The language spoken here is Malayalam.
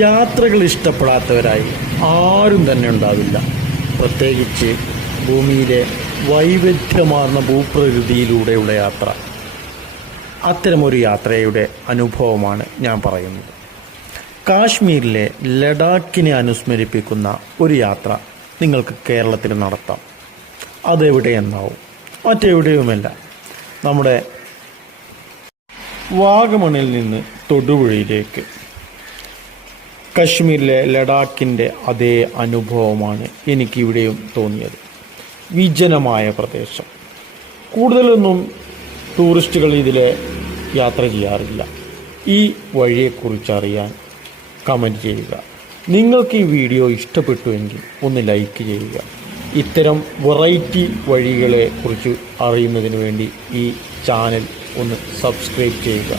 യാത്രകൾ ഇഷ്ടപ്പെടാത്തവരായി ആരും തന്നെ ഉണ്ടാവില്ല. പ്രത്യേകിച്ച് ഭൂമിയിലെ വൈവിധ്യമാർന്ന ഭൂപ്രകൃതിയിലൂടെയുള്ള യാത്ര. അത്തരമൊരു യാത്രയുടെ അനുഭവമാണ് ഞാൻ പറയുന്നത്. കാശ്മീരിലെ ലഡാക്കിനെ അനുസ്മരിപ്പിക്കുന്ന ഒരു യാത്ര നിങ്ങൾക്ക് കേരളത്തിൽ നടത്താം. അതെവിടെയെന്നാവും? മറ്റെവിടെയുമല്ല, നമ്മുടെ വാഗമണിൽ നിന്ന് തൊടുപുഴയിലേക്ക്. കശ്മീരിലെ ലഡാക്കിൻ്റെ അതേ അനുഭവമാണ് എനിക്കിവിടെയും തോന്നിയത്. വിജനമായ പ്രദേശം. കൂടുതലൊന്നും ടൂറിസ്റ്റുകൾ ഇതിലെ യാത്ര ചെയ്യാറില്ല. ഈ വഴിയെക്കുറിച്ച് അറിയാൻ കമൻറ്റ് ചെയ്യുക. നിങ്ങൾക്ക് ഈ വീഡിയോ ഇഷ്ടപ്പെട്ടുവെങ്കിൽ ഒന്ന് ലൈക്ക് ചെയ്യുക. ഇത്തരം വെറൈറ്റി വഴികളെ കുറിച്ച് അറിയുന്നതിന് വേണ്ടി ഈ ചാനൽ ഒന്ന് സബ്സ്ക്രൈബ് ചെയ്യുക.